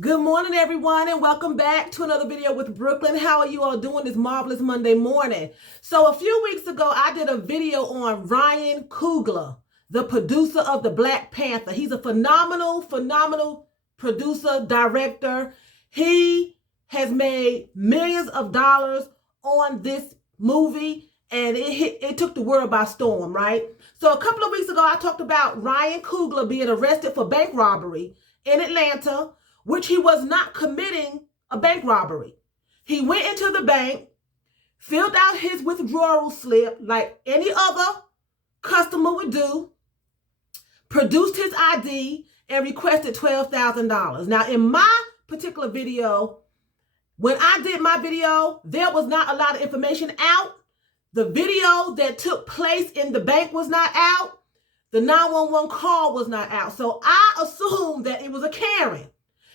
Good morning, everyone, and welcome back to another video with Brooklyn. How are you all doing this marvelous Monday morning? So a few weeks ago, I did a video on Ryan Coogler, the producer of the Black Panther. He's a phenomenal producer, director. He has made millions of dollars on this movie, and it took the world by storm, right? So a couple of weeks ago, I talked about Ryan Coogler being arrested for bank robbery in Atlanta, which he was not committing a bank robbery. He went into the bank, filled out his withdrawal slip like any other customer would do, produced his ID, and requested $12,000. Now, in my particular video, when I did my video, there was not a lot of information out. The video that took place in the bank was not out. The 911 call was not out. So I assumed that it was a Karen.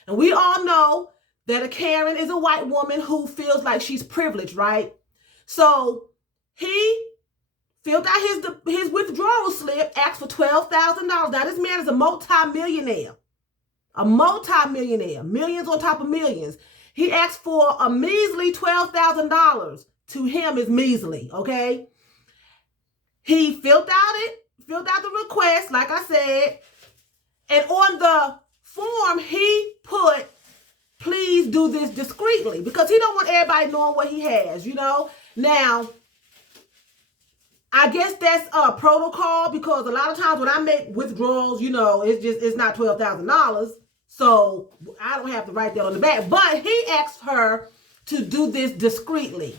And we all know that a Karen is a white woman who feels like she's privileged, right? So he filled out his withdrawal slip, asked for $12,000. Now this man is a multi-millionaire, millions on top of millions. He asked for a measly $12,000. To him is measly, okay? He filled out the request, like I said, and on the form he put, please do this discreetly, because he don't want everybody knowing what he has, you know. Now I guess that's a protocol, because a lot of times when I make withdrawals, you know, it's not $12,000, so I don't have to write that on the back. But he asked her to do this discreetly.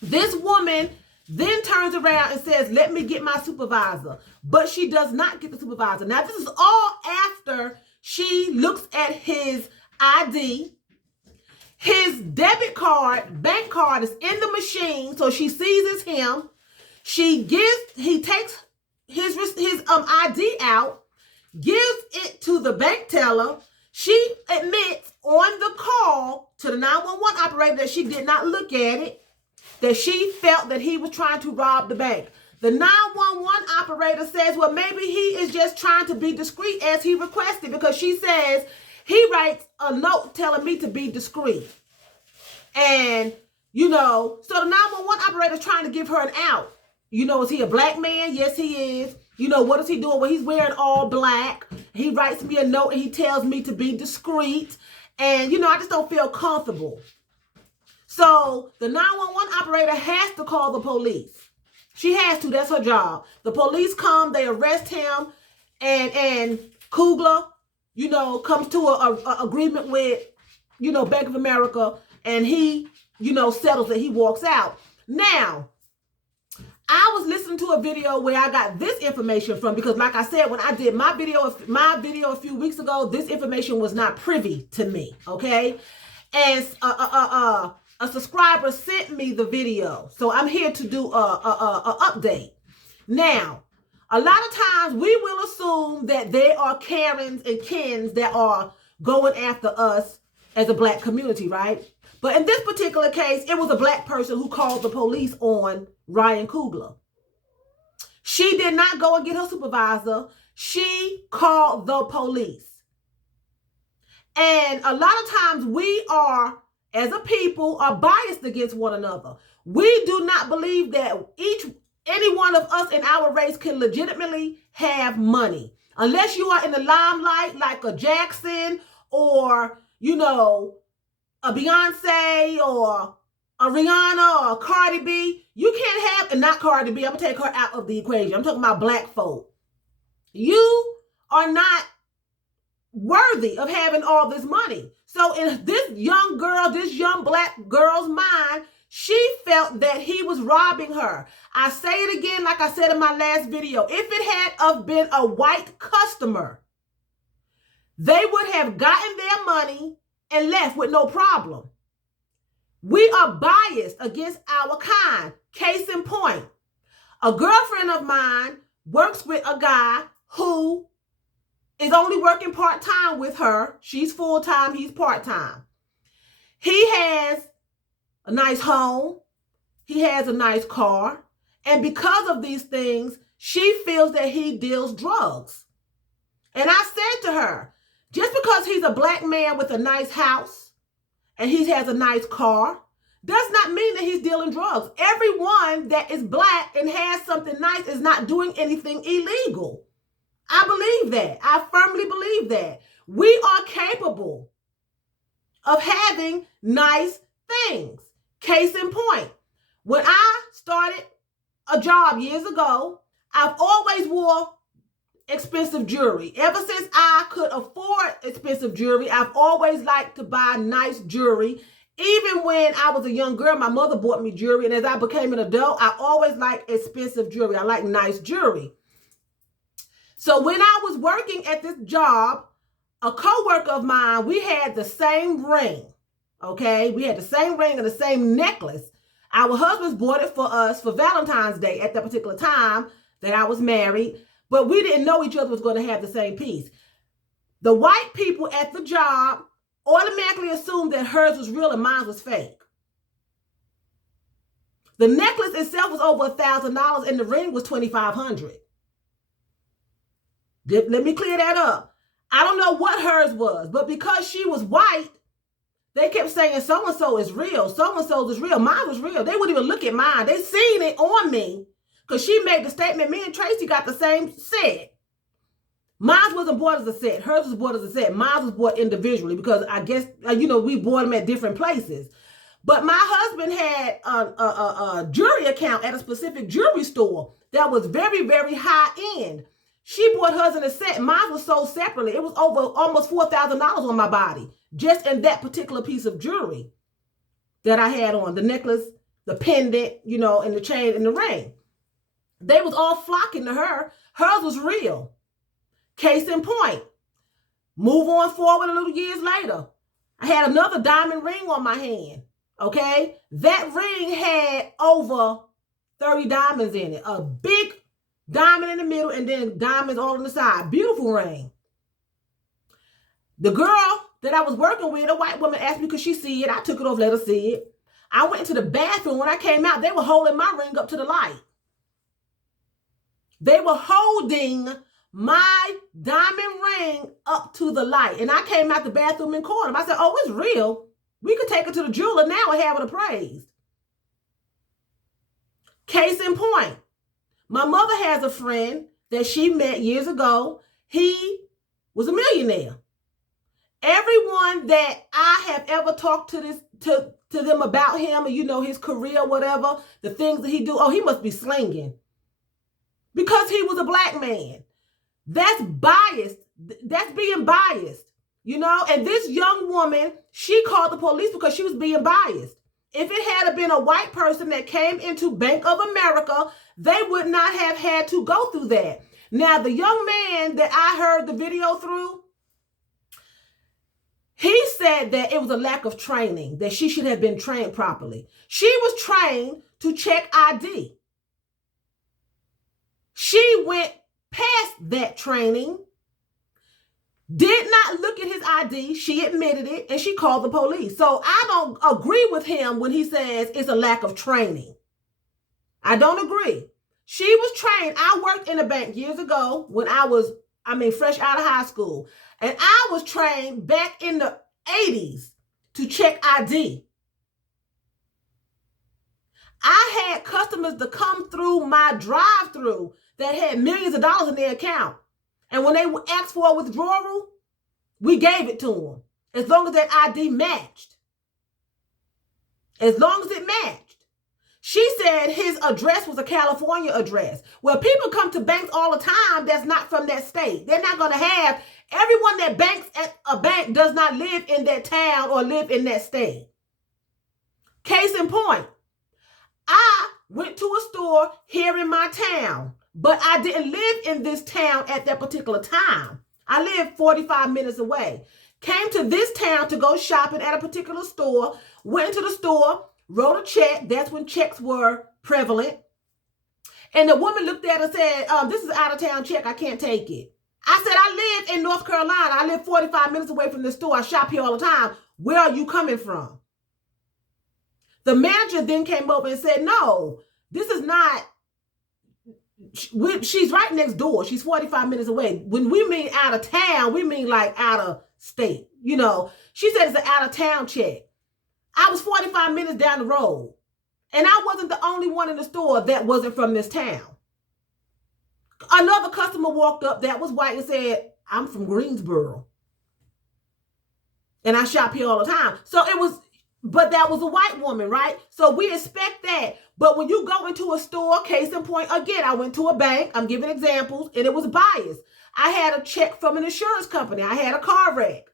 This woman then turns around and says, let me get my supervisor. But she does not get the supervisor. Now, this is all after she looks at his ID. His debit card, bank card is in the machine, so she seizes him. He takes his ID out, gives it to the bank teller. She admits on the call to the 911 operator that she did not look at it, that she felt that he was trying to rob the bank. The 911 operator says, well, maybe he is just trying to be discreet as he requested, because she says he writes a note telling me to be discreet. And, you know, so the 911 operator is trying to give her an out. You know, is he a black man? Yes, he is. You know, what is he doing? Well, he's wearing all black. He writes me a note and he tells me to be discreet. And, you know, I just don't feel comfortable. So the 911 operator has to call the police. She has to. That's her job. The police come, they arrest him, and Coogler, you know, comes to a agreement with, you know, Bank of America, and he, you know, settles it. He walks out. Now, I was listening to a video where I got this information from, because like I said, when I did my video a few weeks ago, this information was not privy to me, okay? And a subscriber sent me the video, so I'm here to do a update. Now, a lot of times we will assume that there are Karens and Kens that are going after us as a black community, right? But in this particular case, it was a black person who called the police on Ryan Coogler. She did not go and get her supervisor. She called the police. And a lot of times we are, as a people, are biased against one another. We do not believe that any one of us in our race can legitimately have money. Unless you are in the limelight like a Jackson or, you know, a Beyonce or a Rihanna or a Cardi B. You can't have, and not Cardi B, I'm going to take her out of the equation. I'm talking about black folk. You are not worthy of having all this money. So in this young black girl's mind, she felt that he was robbing her. I say it again, like I said in my last video. If it had been a white customer, they would have gotten their money and left with no problem. We are biased against our kind. Case in point, a girlfriend of mine works with a guy who is only working part-time with her. She's full-time, he's part-time. He has a nice home. He has a nice car. And because of these things, she feels that he deals drugs. And I said to her, Just because he's a black man with a nice house and he has a nice car does not mean that he's dealing drugs. Everyone that is black and has something nice is not doing anything illegal. I believe that. I firmly believe that. We are capable of having nice things. Case in point, when I started a job years ago, I've always wore expensive jewelry. Ever since I could afford expensive jewelry, I've always liked to buy nice jewelry. Even when I was a young girl, my mother bought me jewelry. And as I became an adult, I always liked expensive jewelry. I like nice jewelry. So when I was working at this job, a coworker of mine, we had the same ring. Okay, we had the same ring and the same necklace. Our husbands bought it for us for Valentine's Day at that particular time that I was married, but we didn't know each other was going to have the same piece. The white people at the job automatically assumed that hers was real and mine was fake. The necklace itself was over $1,000 and the ring was $2,500. Let me clear that up. I don't know what hers was, but because she was white, they kept saying so-and-so is real, so-and-so is real. Mine was real. They wouldn't even look at mine. They seen it on me because she made the statement, me and Tracy got the same set. Mine wasn't bought as a set. Hers was bought as a set. Mine was bought individually because I guess, we bought them at different places. But my husband had a jewelry account at a specific jewelry store that was very, very high end. She bought hers in a set. Mine was sold separately. It was over almost $4,000 on my body, just in that particular piece of jewelry that I had on. The necklace, the pendant, and the chain and the ring. They was all flocking to her. Hers was real. Case in point. Move on forward a little years later. I had another diamond ring on my hand. Okay? That ring had over 30 diamonds in it. A big diamond in the middle and then diamonds all on the side. Beautiful ring. The girl that I was working with, a white woman, asked me could she see it. I took it off, let her see it. I went into the bathroom. When I came out, they were holding my ring up to the light. They were holding my diamond ring up to the light. And I came out the bathroom and called them. I said, oh, it's real. We could take it to the jeweler now and have it appraised. Case in point. My mother has a friend that she met years ago. He was a millionaire. Everyone that I have ever talked to them about him, his career, whatever, the things that he do, oh, he must be slinging. Because he was a black man. That's biased. That's being biased, And this young woman, she called the police because she was being biased. If it had been a white person that came into Bank of America, they would not have had to go through that. Now, the young man that I heard the video through, he said that it was a lack of training, that she should have been trained properly. She was trained to check ID. She went past that training, did not look at his ID. She admitted it, and she called the police. So I don't agree with him when he says it's a lack of training. I don't agree. She was trained. I worked in a bank years ago when I was, fresh out of high school. And I was trained back in the 80s to check ID. I had customers to come through my drive-through that had millions of dollars in their account. And when they asked for a withdrawal, we gave it to them. As long as that ID matched. As long as it matched. She said his address was a California address. Well, people come to banks all the time that's not from that state. They're not going to have, everyone that banks at a bank does not live in that town or live in that state. Case in point, I went to a store here in my town, but I didn't live in this town at that particular time. I lived 45 minutes away. Came to this town to go shopping at a particular store, went to the store, wrote a check. That's when checks were prevalent. And the woman looked at it and said, this is out of town check. I can't take it. I said, I live in North Carolina. I live 45 minutes away from the store. I shop here all the time. Where are you coming from? The manager then came over and said, no, this is not She's right next door. She's 45 minutes away. When we mean out of town, we mean like out of state. You know, she said it's an out of town check. I was 45 minutes down the road. And I wasn't the only one in the store that wasn't from this town. Another customer walked up that was white and said, I'm from Greensboro. And I shop here all the time. So it was, but that was a white woman, right? So we expect that. But when you go into a store, case in point, again, I went to a bank. I'm giving examples, and it was biased. I had a check from an insurance company. I had a car wreck.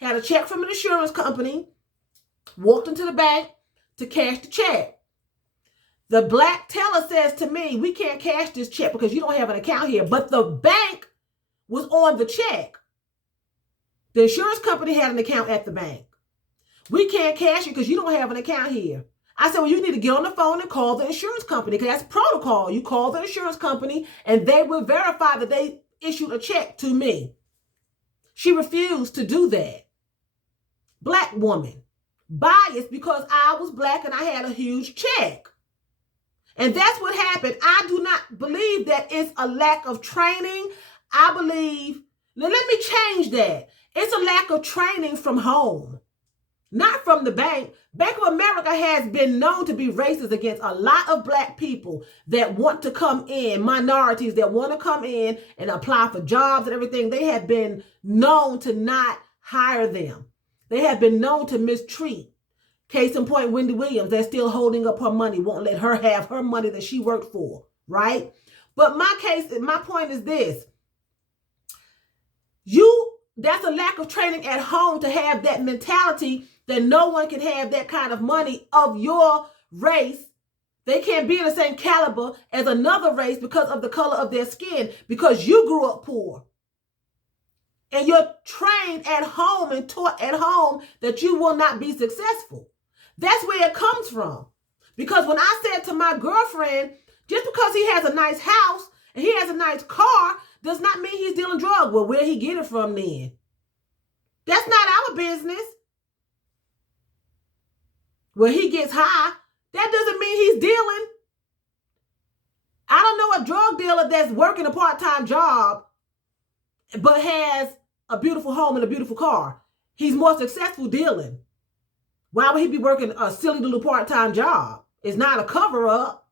Had a check from an insurance company. Walked into the bank to cash the check. The black teller says to me, we can't cash this check because you don't have an account here. But the bank was on the check. The insurance company had an account at the bank. We can't cash it because you don't have an account here. I said, well, you need to get on the phone and call the insurance company because that's protocol. You call the insurance company and they will verify that they issued a check to me. She refused to do that. Black woman. Biased because I was black and I had a huge check. And that's what happened. I do not believe that it's a lack of training. I believe, now let me change that. It's a lack of training from home, not from the bank. Bank of America has been known to be racist against a lot of black people that want to come in, minorities that want to come in and apply for jobs and everything. They have been known to not hire them. They have been known to mistreat. Case in point, Wendy Williams, they're still holding up her money, won't let her have her money that she worked for, right? But my point is this. That's a lack of training at home to have that mentality that no one can have that kind of money of your race. They can't be in the same caliber as another race because of the color of their skin, because you grew up poor. And you're trained at home and taught at home that you will not be successful. That's where it comes from. Because when I said to my girlfriend, just because he has a nice house and he has a nice car does not mean he's dealing drugs. Well, where he get it from then? That's not our business. Where he gets high, that doesn't mean he's dealing. I don't know a drug dealer that's working a part-time job but has a beautiful home and a beautiful car. He's more successful dealing. Why would he be working a silly little part-time job? It's not a cover-up.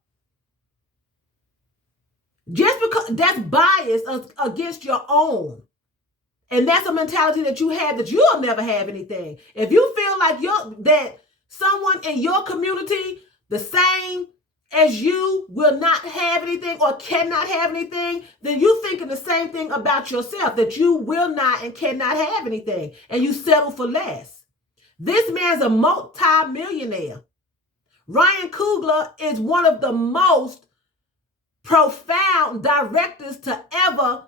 Just because that's bias against your own. And that's a mentality that you have that you'll never have anything. If you feel like that someone in your community, the same as you, will not have anything or cannot have anything, then you thinking the same thing about yourself, that you will not and cannot have anything, and you settle for less. This man's a multi-millionaire. Ryan Coogler is one of the most profound directors to ever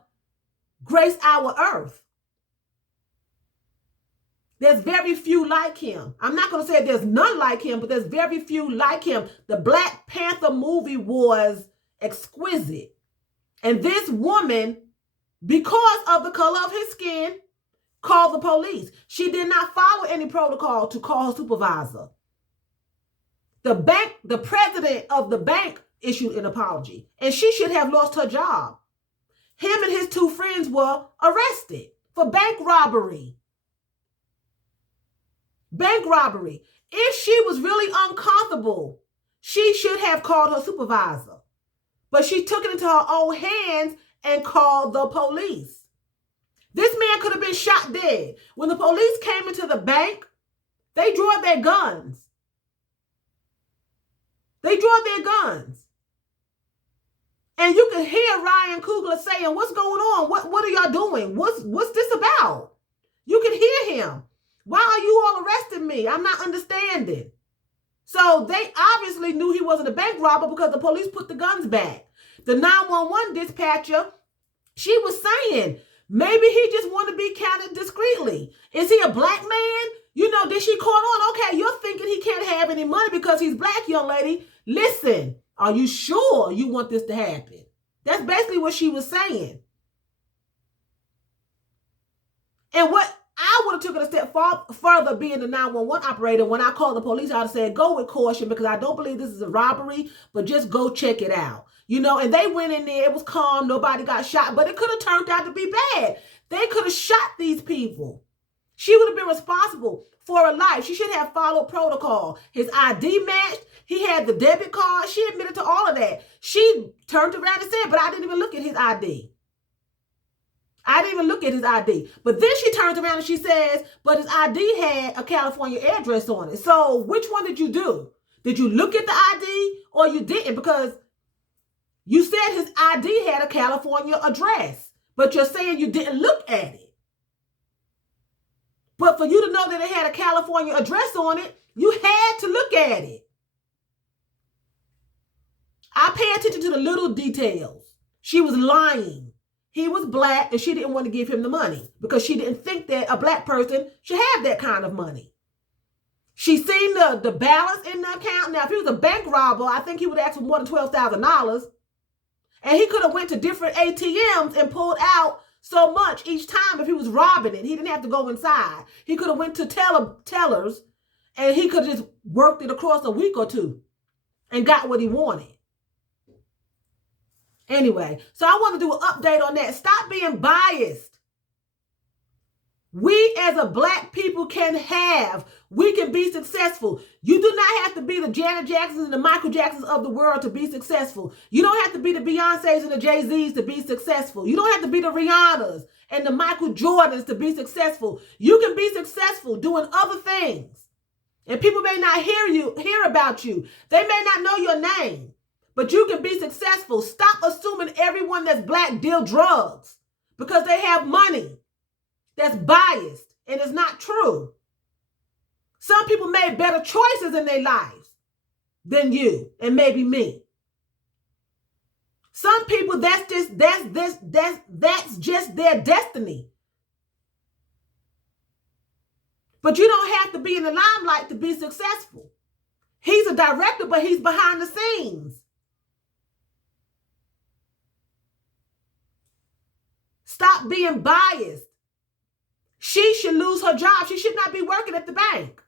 grace our earth. There's very few like him. I'm not going to say there's none like him, but there's very few like him. The Black Panther movie was exquisite. And this woman, because of the color of his skin, called the police. She did not follow any protocol to call her supervisor. The president of the bank issued an apology, and she should have lost her job. Him and his two friends were arrested for bank robbery. Bank robbery. If she was really uncomfortable, she should have called her supervisor. But she took it into her own hands and called the police. This man could have been shot dead. When the police came into the bank, they drew their guns. They drew their guns. And you could hear Ryan Coogler saying, what's going on? What are y'all doing? What's this about? You could hear him. Why are you all arresting me? I'm not understanding. So they obviously knew he wasn't a bank robber because the police put the guns back. The 911 dispatcher, she was saying, maybe he just want to be counted discreetly. Is he a black man? You know, did she caught on? Okay, you're thinking he can't have any money because he's black, young lady. Listen, are you sure you want this to happen? That's basically what she was saying. And what I would have took it a step further being the 911 operator. When I called the police, I would have said, go with caution because I don't believe this is a robbery, but just go check it out. You know, and they went in there. It was calm. Nobody got shot. But it could have turned out to be bad. They could have shot these people. She would have been responsible for her life. She should have followed protocol. His ID matched. He had the debit card. She admitted to all of that. She turned around and said, but I didn't even look at his ID. I didn't even look at his ID. But then she turns around and she says, but his ID had a California address on it. So which one did you do? Did you look at the ID or you didn't? Because you said his ID had a California address, but you're saying you didn't look at it. But for you to know that it had a California address on it, you had to look at it. I pay attention to the little details. She was lying. He was black and she didn't want to give him the money because she didn't think that a black person should have that kind of money. She seen the balance in the account. Now, if he was a bank robber, I think he would ask for more than $12,000. And he could have went to different ATMs and pulled out so much each time if he was robbing it. He didn't have to go inside. He could have went to tellers and he could have just worked it across a week or two and got what he wanted. Anyway, so I want to do an update on that. Stop being biased. We as a black people we can be successful. You do not have to be the Janet Jacksons and the Michael Jacksons of the world to be successful. You don't have to be the Beyoncés and the Jay-Z's to be successful. You don't have to be the Rihannas and the Michael Jordans to be successful. You can be successful doing other things. And people may not hear about you. They may not know your name, but you can be successful. Stop assuming everyone that's black deal drugs because they have money. That's biased and it's not true. Some people made better choices in their lives than you and maybe me. Some people that's just their destiny. But you don't have to be in the limelight to be successful. He's a director, but he's behind the scenes. Stop being biased. She should lose her job. She should not be working at the bank.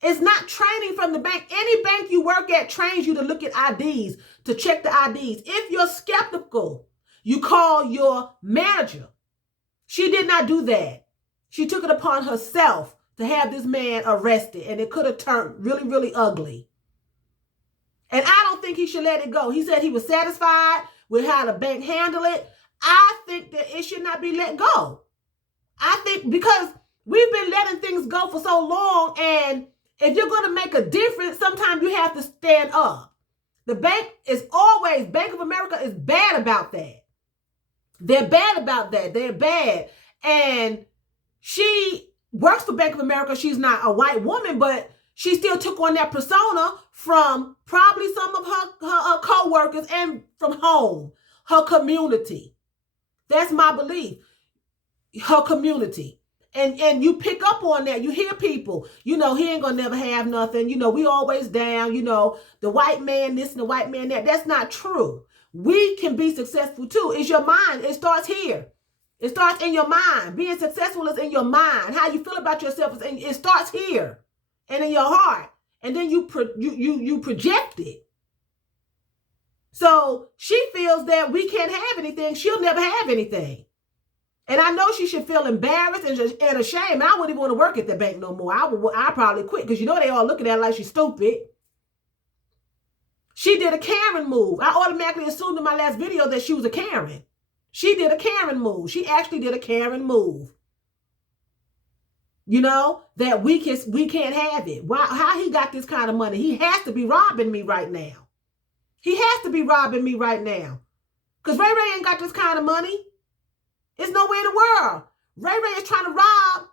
It's not training from the bank. Any bank you work at trains you to look at IDs, to check the IDs. If you're skeptical, you call your manager. She did not do that. She took it upon herself to have this man arrested, and it could have turned really, really ugly. And I don't think he should let it go. He said he was satisfied with how the bank handled it. I think that it should not be let go. I think because we've been letting things go for so long, and if you're going to make a difference, sometimes you have to stand up. The bank of America is bad about that. They're bad about that. They're bad. And she works for Bank of America. She's not a white woman, but she still took on that persona from probably some of her co-workers and from home, her community. That's my belief. Her community. And you pick up on that. You hear people, he ain't gonna never have nothing. We always down, the white man this and the white man that. That's not true. We can be successful too. It's your mind. It starts here. It starts in your mind. Being successful is in your mind. How you feel about yourself, it starts here and in your heart. And then you project it. So she feels that we can't have anything. She'll never have anything. And I know she should feel embarrassed and ashamed. I wouldn't even want to work at the bank no more. I'd probably quit because they all looking at her like she's stupid. She did a Karen move. I automatically assumed in my last video that she was a Karen. She did a Karen move. She actually did a Karen move. That we can't have it. Why? How he got this kind of money? He has to be robbing me right now. He has to be robbing me right now. Because Ray Ray ain't got this kind of money. It's nowhere in the world. Ray Ray is trying to rob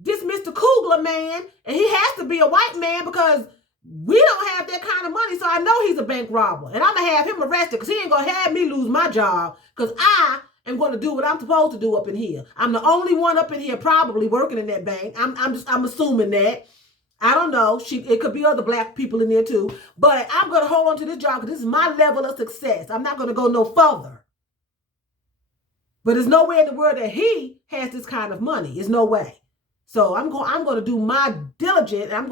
this Mr. Coogler man, and he has to be a white man because we don't have that kind of money. So I know he's a bank robber, and I'm going to have him arrested because he ain't going to have me lose my job because I am going to do what I'm supposed to do up in here. I'm the only one up in here probably working in that bank. I'm assuming that. I don't know. It could be other black people in there too, but I'm going to hold on to this job because this is my level of success. I'm not going to go no further. But there's nowhere in the world that he has this kind of money. There's no way. So I'm going to do my diligence. And I'm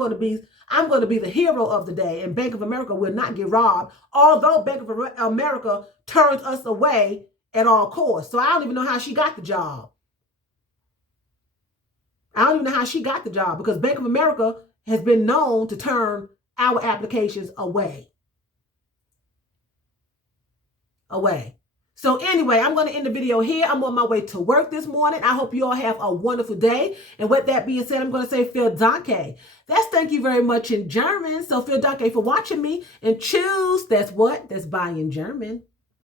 I'm going to be the hero of the day, and Bank of America will not get robbed, although Bank of America turns us away at all costs. So I don't even know how she got the job. I don't even know how she got the job, because Bank of America has been known to turn our applications away. So anyway, I'm going to end the video here. I'm on my way to work this morning. I hope you all have a wonderful day. And with that being said, I'm going to say vielen Dank. That's thank you very much in German. So vielen Dank for watching me. And choose, that's what? That's bye in German.